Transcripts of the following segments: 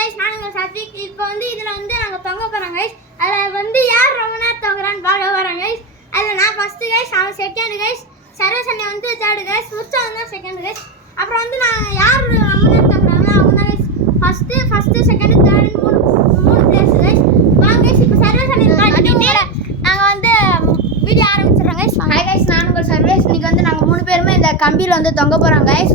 guys, நான் உங்க சத்விக். இப்போ வந்து இதுல வந்து நாங்க தொங்க போறோம் guys. அதுல வந்து யார் ரொம்ப நேரம் தொங்குறான்னு பார்க்க போறோம் guys. அதுல நான் ஃபர்ஸ்ட் guys, அவன் செகண்ட் guys, சர்வசன்யா வந்து தேர்ட் guys, முச்சா வந்து செகண்ட் guys. அப்புறம் வந்து நான் யார் ரொம்ப நேரம் தொங்குறாங்களோ அவங்க தான் guys ஃபர்ஸ்ட் செகண்ட் தேர்ட் மூணு பிளேஸ் guys. வாங்க guys, இப்போ சர்வசன்யா காட்டிட்டே நாங்க வந்து வீடியோ ஆரம்பிச்சிரோம் guys. ஹாய் guys, நான் உங்க சர்வேஸ். இன்னைக்கு வந்து நாங்க மூணு பேருமே இந்த கம்பியில வந்து தொங்க போறோம் guys.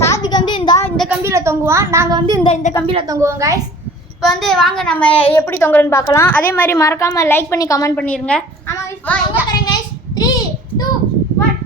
சாதிக்கு வந்து இந்த கம்பியில தொங்குவோம், நாங்க வந்து இந்த கம்பியில தொங்குவோம் guys. இப்போ வந்து வாங்க நம்ம எப்படி தொங்குறோன்னு பார்க்கலாம். அதே மாதிரி மறக்காம லைக் பண்ணி கமெண்ட் பண்ணிருங்க. ஆமா guys, தொங்க போறேன் guys. 3 2 1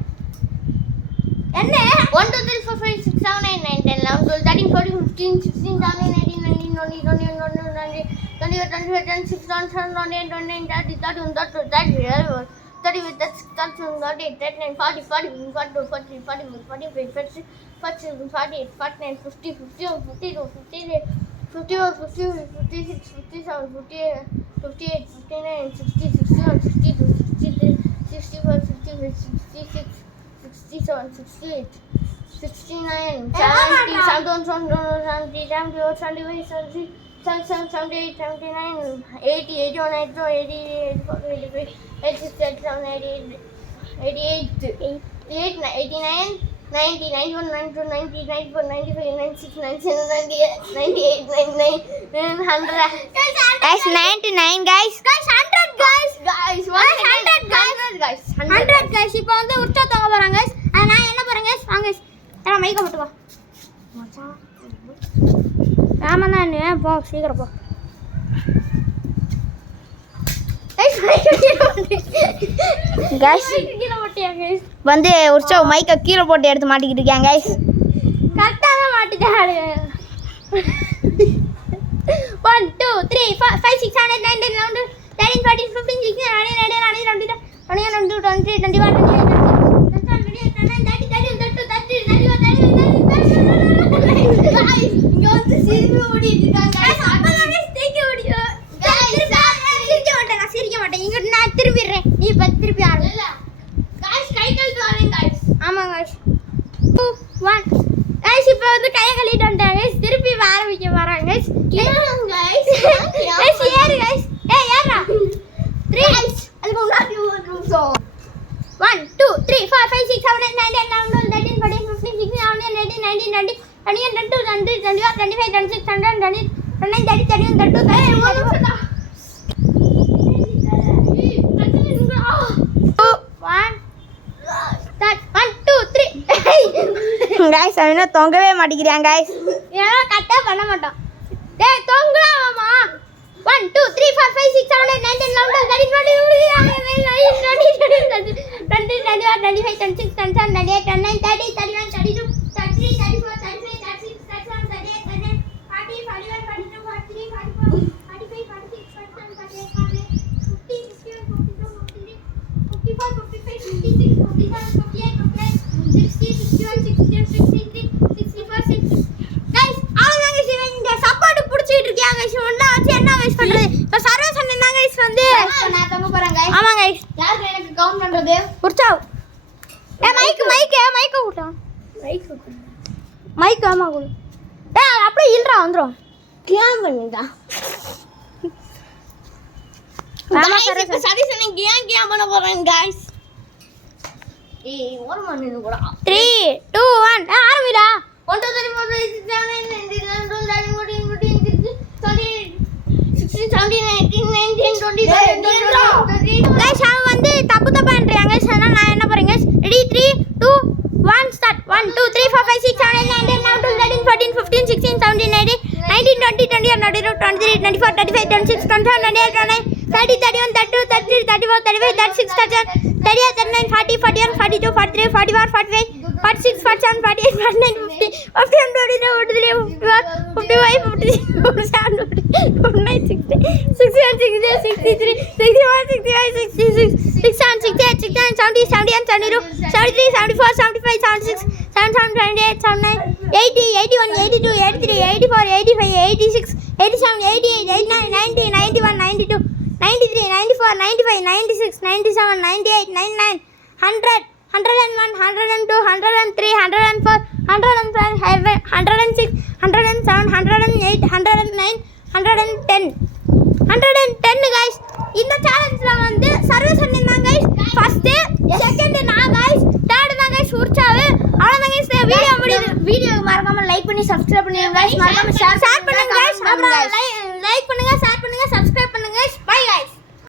என்ன 1 2 3 4 5 6 7 8 9 10 11 12 13 14 15 16 17 18 19 20 21 22 23 24 25 26 27 28 29 30 31 32 33 30 with that 37 38 39 40 41 42 43 44 45 46 47 48 49 50 51 52 53 54 55 56 57 58 59 60 61 62 63 64 65 66 67 68 69 70 71 72 73 74 78 79 80 81 82 84 85 86 87 88 89 90 91 92 90 94 95 96 97 98 99 100 guys 99 guys 100 guys 100 guys இப்போ வந்து உற்சா தொங்க போறாங்க guys. நான் என்ன போறேன் guys, வாங்க guys. எல்லாம் மைக்க போட்டு வா மச்சான். ஆமா நான் போ சீக்கிரம் போ guys. கீழ போட்டியா guys? வந்து உற்சா மைக்க கீழ போட்டு எடுத்து மாட்டிக்கிட்டு இருக்காங்க guys. கரெக்டாக மாட்டிட்டாரு. 1 2 3 4 5 6 7 8 9 10 11 13 14 15 16 17 18 19 20 21 22 23 24 திருப்பி ஆரம்பிக்க போறாங்க guys. ஏறு guys. ஏய் ஏறா 3 அதுக்கு முன்னாடி ஒரு நிமிஷம் 1 2 3 4 5 6 7 8 9 10 11 12 13 14 15 16 17 18 19 20 21 22 23 24 25 26 27 28 29 30 31 32 33 guys, அவன தொங்கவே மாட்டேங்கறாங்க guys. ஏன் கட்ட பண்ண மாட்டோம். டேய் தொங்கலாமா 1 2 3 4 5 6 7 8 9 10 11 12 13 14 15 16 17 18 19 20 21 22 23 24 25 26 27 28 29 30 31 32 34 35 36 37 38 39 40 41 42 43 44 45 46 47 48 50 51 52 53 54 55 56 57 58 60 61 62 63 64 66 guys. அவங்க சிவன் இந்த சாப்பாடு புடிச்சிட்டு இருக்காங்க guys. ஒண்ணா வச்சு என்ன guys பண்றது? இப்ப சர்வசன் என்ன guys வந்து நான் தொங்க போறேன் guys. ஆமா guys. யாருக்கு எனக்கு கவுண்ட் பண்றது? புடிச்சாவ். மைக் ஊட்டா. மைக் ஆமா குடு. டேய் அப்படியே இல்லடா வந்துரும். கேம் பண்ணுடா. ஆமா சர்வசன் கேம் பண்ண போறேன் guys. ஏய் ஒரு மணி கூட 3 2 1 ஆரம்பிடா. 1 2 3 4 5 6 7 8 9 10 11 12 13 14 16 17 18 19 20 guys. அவன் வந்து தப்பு பண்றாங்க guys. அதனால நான் என்ன போறேன் guys. Ready 3 2 1 start 1 2 3 4 5 6 7 8 9 10 11 12 13 14 15 16 17 18 19 20 21 22 23 24 25 26 27 28 29 30 31 32 33 34 35 36 37 38 39 40 41 42 43 44 45 46 47 48 49 50 51 52 53 54 55 56 57 58 63 61 65 66 67 68 69 70 71 72 73 74 75 76 77 28 79 80 81 82 83 84 85 86 87 88 89 90 91 92 93 94 95 96 97 98 99 100 101 102 103 104 105 106 107 108 109 110 guys. இந்த சேலஞ்ச்ல வந்து சர்வீஸ் பண்ணிருந்தாங்க guys. ஃபர்ஸ்ட் செகண்ட் நான் guys, தேர்ட் தான் guys உற்சாவு. அவ்வளவுதான் guys, இந்த வீடியோ முடியுது. வீடியோக்கு மறக்காம லைக் பண்ணி சப்ஸ்கிரைப் பண்ணுங்க guys. மறக்காம ஷேர் பண்ணுங்க guys. அப்புறம் லைக் பண்ணுங்க, ஷேர்